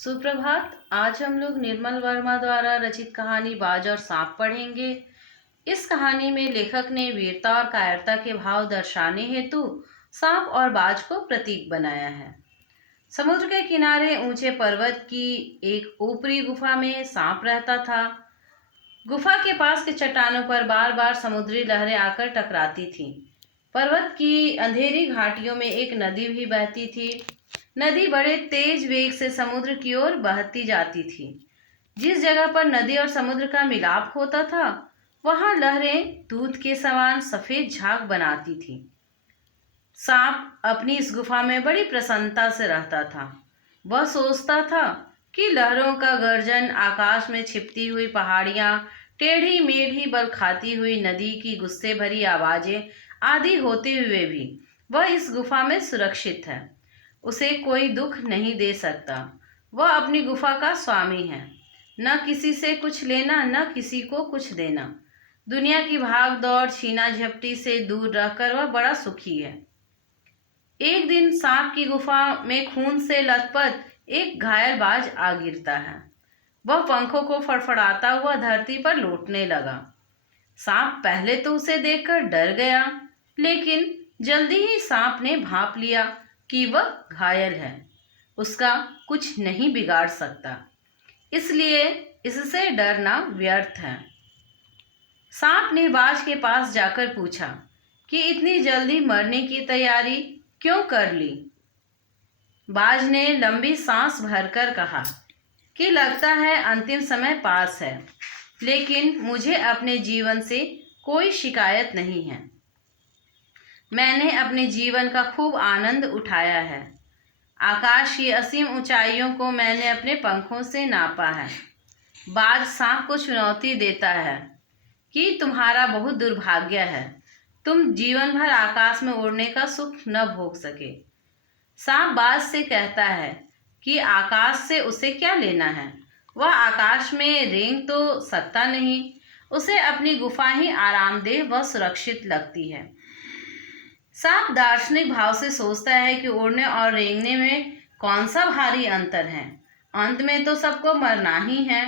सुप्रभात। आज हम लोग निर्मल वर्मा द्वारा रचित कहानी बाज और सांप पढ़ेंगे। इस कहानी में लेखक ने वीरता और कायरता के भाव दर्शाने हेतु सांप और बाज को प्रतीक बनाया है। समुद्र के किनारे ऊंचे पर्वत की एक ऊपरी गुफा में सांप रहता था। गुफा के पास के चट्टानों पर बार बार समुद्री लहरें आकर टकराती थीं। पर्वत की अंधेरी घाटियों में एक नदी भी बहती थी। नदी बड़े तेज वेग से समुद्र की ओर बहती जाती थी। जिस जगह पर नदी और समुद्र का मिलाप होता था, वहां लहरें दूध के समान सफेद झाग बनाती थी। सांप अपनी इस गुफा में बड़ी प्रसन्नता से रहता था। वह सोचता था कि लहरों का गर्जन, आकाश में छिपती हुई पहाड़ियां, टेढ़ी मेढ़ी बल खाती हुई नदी की गुस्से भरी आवाजें आदि होते हुए भी वह इस गुफा में सुरक्षित है। उसे कोई दुख नहीं दे सकता। वह अपनी गुफा का स्वामी है। न किसी से कुछ लेना, न किसी को कुछ देना। दुनिया की भाग दौड़, छीना झपटी से दूर रहकर वह बड़ा सुखी है। एक दिन सांप की गुफा में खून से लथपथ एक घायल बाज आ गिरता है। वह पंखों को फड़फड़ाता हुआ धरती पर लौटने लगा। सांप पहले तो उसे देखकर डर गया, लेकिन जल्दी ही सांप ने भांप लिया कि वह घायल है, उसका कुछ नहीं बिगाड़ सकता, इसलिए इससे डरना व्यर्थ है। सांप ने बाज के पास जाकर पूछा कि इतनी जल्दी मरने की तैयारी क्यों कर ली। बाज ने लंबी सांस भरकर कहा कि लगता है अंतिम समय पास है, लेकिन मुझे अपने जीवन से कोई शिकायत नहीं है। मैंने अपने जीवन का खूब आनंद उठाया है। आकाश की असीम ऊंचाइयों को मैंने अपने पंखों से नापा है। बाज सांप को चुनौती देता है कि तुम्हारा बहुत दुर्भाग्य है, तुम जीवन भर आकाश में उड़ने का सुख न भोग सके। सांप बाज से कहता है कि आकाश से उसे क्या लेना है, वह आकाश में रेंग तो सकता नहीं। उसे अपनी गुफा ही आरामदेह व सुरक्षित लगती है। सांप दार्शनिक भाव से सोचता है कि उड़ने और रेंगने में कौन सा भारी अंतर है। अंत में तो सबको मरना ही है।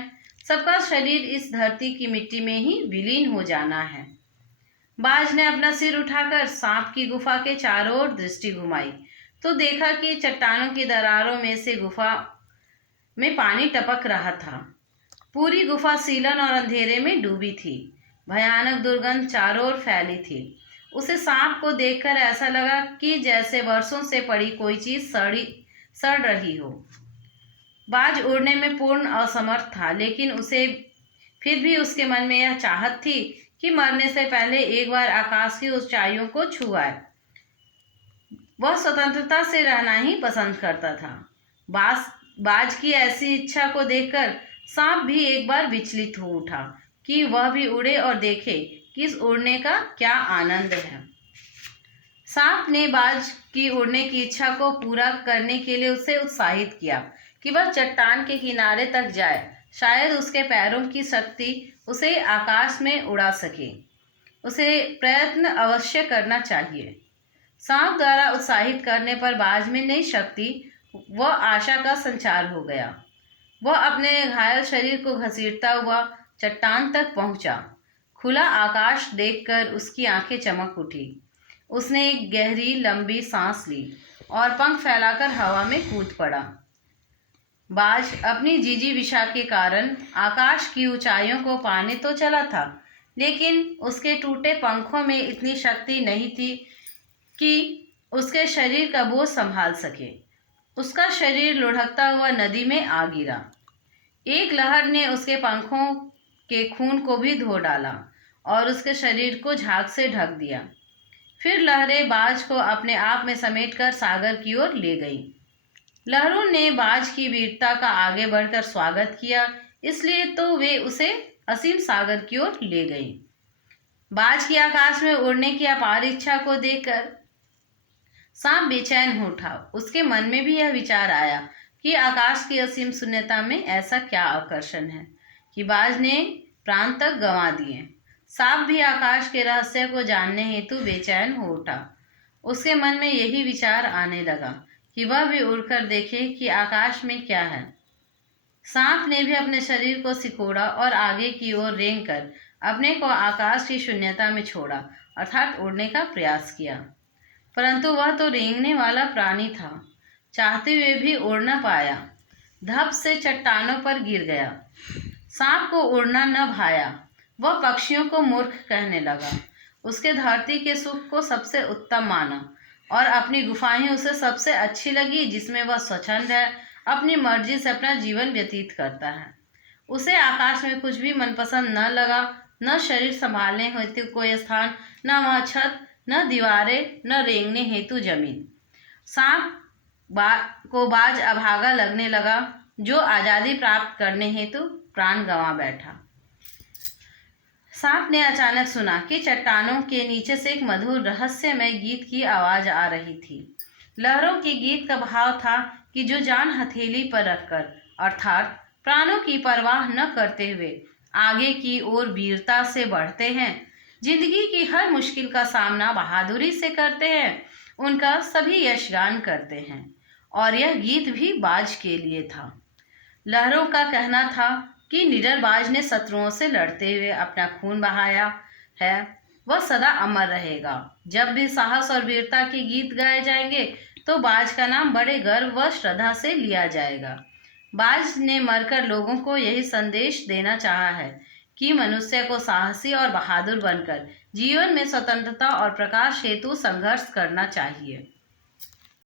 सबका शरीर इस धरती की मिट्टी में ही विलीन हो जाना है। बाज ने अपना सिर उठाकर सांप की गुफा के चारों ओर दृष्टि घुमाई तो देखा कि चट्टानों की दरारों में से गुफा में पानी टपक रहा था। पूरी गुफा सीलन और अंधेरे में डूबी थी। भयानक दुर्गंध चारों ओर फैली थी। उसे सांप को देखकर ऐसा लगा कि जैसे वर्षों से पड़ी कोई चीज सड़ रही हो। बाज उड़ने में पूर्ण असमर्थ था, लेकिन उसे फिर भी उसके मन में यह चाहत थी कि मरने से पहले एक बार आकाश की ऊंचाइयों को छुआए। वह स्वतंत्रता से रहना ही पसंद करता था। बाज की ऐसी इच्छा को देखकर सांप भी एक बार विचलित हो उठा कि वह भी उड़े और देखे कि इस उड़ने का क्या आनंद है। सांप ने बाज की उड़ने की इच्छा को पूरा करने के लिए उसे उत्साहित किया कि वह चट्टान के किनारे तक जाए। शायद उसके पैरों की शक्ति उसे आकाश में उड़ा सके। उसे प्रयत्न अवश्य करना चाहिए। सांप द्वारा उत्साहित करने पर बाज में नई शक्ति व आशा का संचार हो गया। वह अपने घायल शरीर को घसीटता हुआ चट्टान तक पहुंचा। खुला आकाश देखकर उसकी आंखें चमक उठी। उसने एक गहरी लंबी सांस ली और पंख फैलाकर हवा में कूद पड़ा। बाज अपनी जिजीविषा के कारण आकाश की ऊंचाइयों को पाने तो चला था, लेकिन उसके टूटे पंखों में इतनी शक्ति नहीं थी कि उसके शरीर का बोझ संभाल सके। उसका शरीर लुढ़कता हुआ नदी में आ गिरा। एक लहर ने उसके पंखों के खून को भी धो डाला और उसके शरीर को झाग से ढक दिया। फिर लहरें बाज को अपने आप में समेटकर सागर की ओर ले गई। लहरों ने बाज की वीरता का आगे बढ़कर स्वागत किया, इसलिए तो वे उसे असीम सागर की ओर ले गई। बाज की आकाश में उड़ने की अपार इच्छा को देखकर सांप बेचैन हो उठा। उसके मन में भी यह विचार आया कि आकाश की असीम शून्यता में ऐसा क्या आकर्षण है कि बाज ने प्राण तक गंवा दिए। सांप भी आकाश के रहस्य को जानने हेतु बेचैन हो उठा। उसके मन में यही विचार आने लगा कि वह भी उड़कर देखे कि आकाश में क्या है। सांप ने भी अपने शरीर को सिकोड़ा और आगे की ओर रेंग कर अपने को आकाश की शून्यता में छोड़ा, अर्थात उड़ने का प्रयास किया। परंतु वह तो रेंगने वाला प्राणी था, चाहते हुए भी उड़ न पाया। धप से चट्टानों पर गिर गया। सांप को उड़ना न भाया। वह पक्षियों को मूर्ख कहने लगा। उसके धरती के सुख को सबसे उत्तम माना और अपनी गुफाएं उसे सबसे अच्छी लगी, जिसमें वह स्वच्छंद है, अपनी मर्जी से अपना जीवन व्यतीत करता है। उसे आकाश में कुछ भी मनपसंद न लगा, न शरीर संभालने हेतु कोई स्थान, न वहाँ छत, न दीवारें, न रेंगने हेतु जमीन। सांप को बाज अभागा लगने लगा, जो आज़ादी प्राप्त करने हेतु प्राण गंवा बैठा। सांप ने अचानक सुना कि चट्टानों के नीचे से एक मधुर रहस्यमय गीत की आवाज आ रही थी। लहरों के गीत का भाव था कि जो जान हथेली पर रखकर, अर्थात प्राणों की परवाह न करते हुए आगे की ओर वीरता से बढ़ते हैं, जिंदगी की हर मुश्किल का सामना बहादुरी से करते हैं, उनका सभी यशगान करते हैं। और यह गीत भी बाज के लिए था। लहरों का कहना था कि निडर बाज ने शत्रुओं से लड़ते हुए अपना खून बहाया है, वह सदा अमर रहेगा। जब भी साहस और वीरता के गीत गाए जाएंगे तो बाज का नाम बड़े गर्व व श्रद्धा से लिया जाएगा। बाज ने मरकर लोगों को यही संदेश देना चाहा है कि मनुष्य को साहसी और बहादुर बनकर जीवन में स्वतंत्रता और प्रकाश हेतु संघर्ष करना चाहिए।